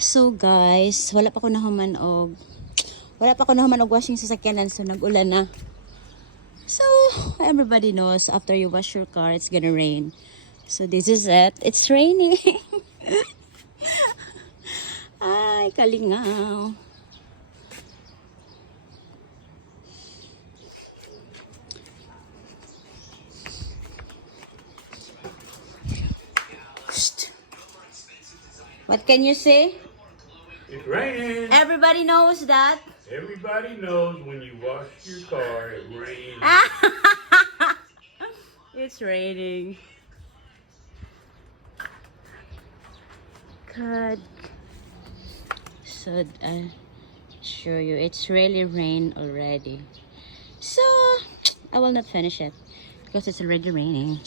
So guys, wala pa ko nahuman og washing sasakyanan, so nag-ulan na. So everybody knows after you wash your car it's gonna rain. So this is it. It's raining. Ay, kalingaw. What can you say? It's raining. Everybody knows that. Everybody knows when you wash your car, it rains. It's raining. God. So I show you, it's really rain already. So I will not finish it because it's already raining.